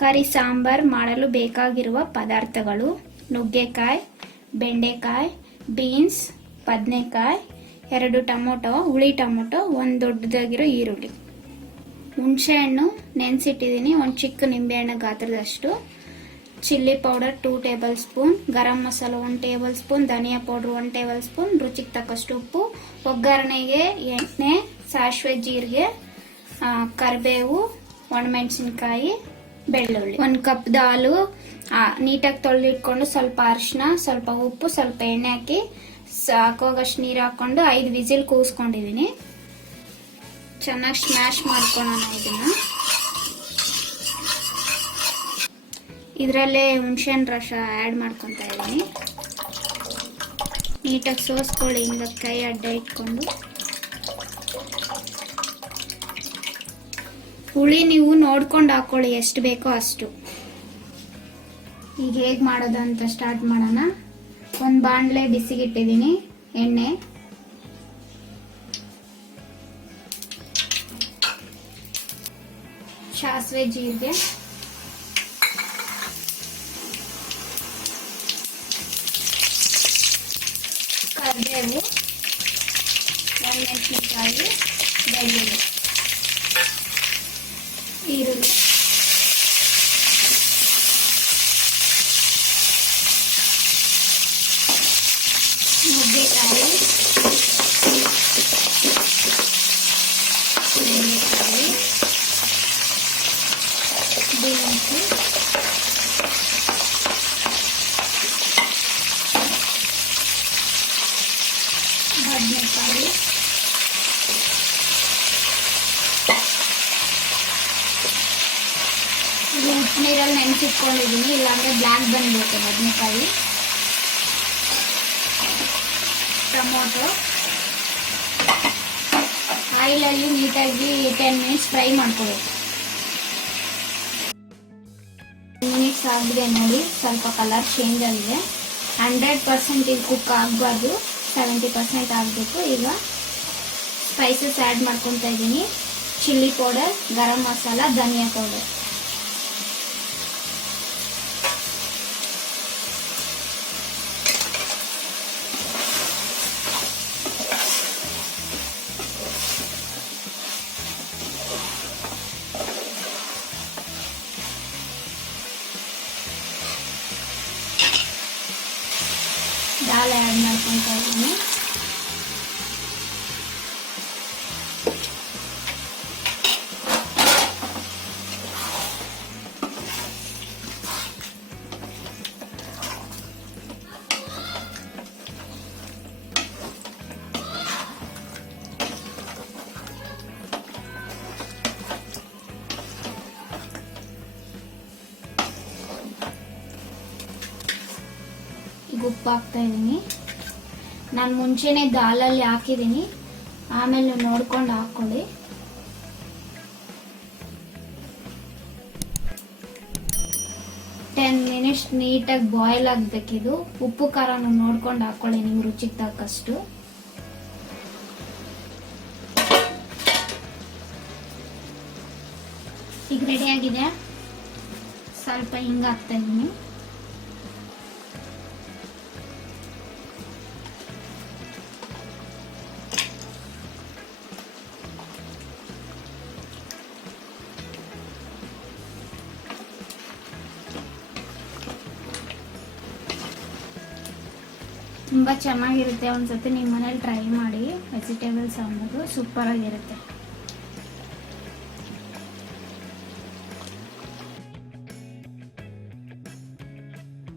ತರಕಾರಿ ಸಾಂಬಾರ್ ಮಾಡಲು ಬೇಕಾಗಿರುವ ಪದಾರ್ಥಗಳು: ನುಗ್ಗೆಕಾಯಿ, ಬೆಂಡೆಕಾಯಿ, ಬೀನ್ಸ್, ಬದನೆಕಾಯಿ, 2 ಟೊಮೊಟೊ, ಹುಳಿ ಟೊಮೊಟೊ, 1 ದೊಡ್ಡದಾಗಿರೋ ಈರುಳ್ಳಿ. ಹುಣಸೆ ಹಣ್ಣು ನೆನೆಸಿಟ್ಟಿದ್ದೀನಿ, 1 ಚಿಕ್ಕ ನಿಂಬೆಹಣ್ಣು ಗಾತ್ರದಷ್ಟು. Chilli powder 2 table spoon, garam masala 1 table spoon, ಧನಿಯಾ ಪೌಡರ್ 1 ಟೇಬಲ್ ಸ್ಪೂನ್, ರುಚಿಗೆ ತಕ್ಕಷ್ಟು ಉಪ್ಪು. ಒಗ್ಗರಣೆಗೆ ಎಣ್ಣೆ, ಸಾಸಿವೆ, ಜೀರಿಗೆ, ಕರಿಬೇವು, ಒಣಮೆಣಸಿನ್ಕಾಯಿ, ಬೆಳ್ಳುಳ್ಳಿ. 1 ಕಪ್ ಹಾಲು ನೀಟಾಗಿ ತೊಳೆದಿಟ್ಕೊಂಡು ಸ್ವಲ್ಪ ಅರಿಶಿನ, ಸ್ವಲ್ಪ ಉಪ್ಪು, ಸ್ವಲ್ಪ ಎಣ್ಣೆ ಹಾಕಿ ಸಾಕೋಗಷ್ಟು ನೀರು ಹಾಕೊಂಡು 5 ವಿಸಿಲ್ ಕೂಗಿಸ್ಕೊಂಡಿದ್ದೀನಿ. ಚೆನ್ನಾಗಿ ಸ್ಮ್ಯಾಶ್ ಮಾಡ್ಕೊಳ್ಳೋಣ. ಇದರಲ್ಲೇ ಹುಣಸೆಹಣ್ಣು ರಸ ಆ್ಯಡ್ ಮಾಡ್ಕೊತಾ ಇದ್ದೀನಿ. ನೀಟಾಗಿ ಸೋಸ್ಕೊಳ್ಳಿ, ಹಿಂಗೆ ಕೈ ಅಡ್ಡ ಇಟ್ಕೊಂಡು. ಹುಳಿ ನೀವು ನೋಡ್ಕೊಂಡು ಹಾಕೊಳ್ಳಿ, ಎಷ್ಟು ಬೇಕೋ ಅಷ್ಟು. ಈಗ ಹೇಗೆ ಮಾಡೋದು ಅಂತ ಸ್ಟಾರ್ಟ್ ಮಾಡೋಣ. 1 ಬಾಣಲೆ ಬಿಸಿಗಿಟ್ಟಿದ್ದೀನಿ, ಎಣ್ಣೆ, ಸಾಸಿವೆ, ಜೀರಿಗೆ, ಕರಿಬೇವು, ಒಣಮೆಣಸಿನಕಾಯಿ, ಬೆಳ್ಳುಳ್ಳಿ, ಈರುಳ್ಳಿ, ನುಗ್ಗೆಕಾಯಿ, ಬೆಂಡೆಕಾಯಿ, ಬೀನ್ಸು, ಬದನೆಕಾಯಿ, ಉಪ್ಪು ನೀರಲ್ಲಿ ನೆನೆಸಿಟ್ಕೊಂಡಿದ್ದೀನಿ, ಇಲ್ಲಾಂದರೆ ಬ್ಲ್ಯಾಕ್ ಬಂದ್ಬಿಡುತ್ತೆ ಬದನೆಕಾಯಿ. ಟೊಮೊಟೊ ಆಯಿಲಲ್ಲಿ ನೀಟಾಗಿ 10 ಮಿನಿಟ್ಸ್ ಫ್ರೈ ಮಾಡ್ಕೊಬೇಕು. 10 ಮಿನಿಟ್ಸ್ ಆಗಿದೆ ನೋಡಿ, ಸ್ವಲ್ಪ ಕಲರ್ ಚೇಂಜ್ ಆಗಿದೆ. 100% ಇದು ಕುಕ್ ಆಗಬಾರ್ದು, 70% ಆಗಬೇಕು. ಈಗ ಸ್ಪೈಸಸ್ ಆ್ಯಡ್ ಮಾಡ್ಕೊತಾ ಇದ್ದೀನಿ. ಚಿಲ್ಲಿ ಪೌಡರ್, ಗರಂ ಮಸಾಲ, ಧನಿಯಾ ಪೌಡರ್. ದಾಲ್ ಆ್ಯಡ್ ಮಾಡ್ಕೊತಾ ಇದ್ದೀನಿ. ಉಪ್ಪು ಹಾಕ್ತಾ ಇದ್ದೀನಿ. ನಾನು ಮುಂಚೆನೆ ದಾಲಲ್ಲಿ ಹಾಕಿದ್ದೀನಿ, ಆಮೇಲೆ ನೋಡ್ಕೊಂಡು ಹಾಕೊಳ್ಳಿ. ಟೆನ್ ಮಿನಿಟ್ಸ್ ನೀಟಾಗಿ ಬಾಯ್ಲ್ ಆಗಬೇಕಿದು. ಉಪ್ಪು ಖಾರನು ನೋಡ್ಕೊಂಡು ಹಾಕೊಳ್ಳಿ, ನಿಮ್ಮ ರುಚಿಗೆ ತಕ್ಕಷ್ಟು. ಈಗ ರೆಡಿಯಾಗಿದೆ. ಸ್ವಲ್ಪ ಹಿಂಗೆ ಹಾಕ್ತಾ ಇದ್ದೀನಿ. ತುಂಬ ಚೆನ್ನಾಗಿರುತ್ತೆ. ಒಂದ್ಸತಿ ನಿಮ್ಮ ಮನೇಲಿ ಟ್ರೈ ಮಾಡಿ. ವೆಜಿಟೇಬಲ್ ಸಾಂಬಾರು ಸೂಪರ್ ಆಗಿರುತ್ತೆ.